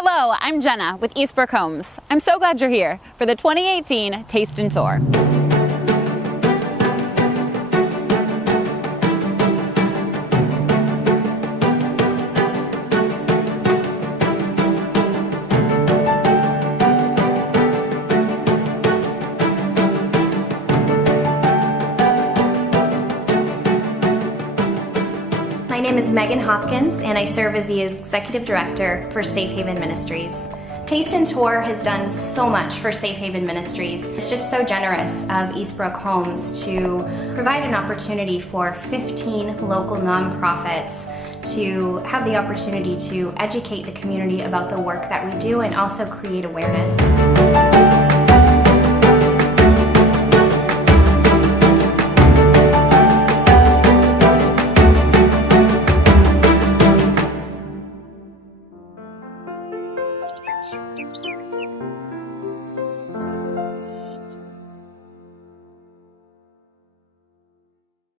Hello, I'm Jenna with Eastbrook Homes. I'm so glad you're here for the 2018 Taste and Tour. My name is Megan Hopkins, and I serve as the Executive Director for Safe Haven Ministries. Taste and Tour has done so much for Safe Haven Ministries. It's just so generous of Eastbrook Homes to provide an opportunity for 15 local nonprofits to have the opportunity to educate the community about the work that we do and also create awareness.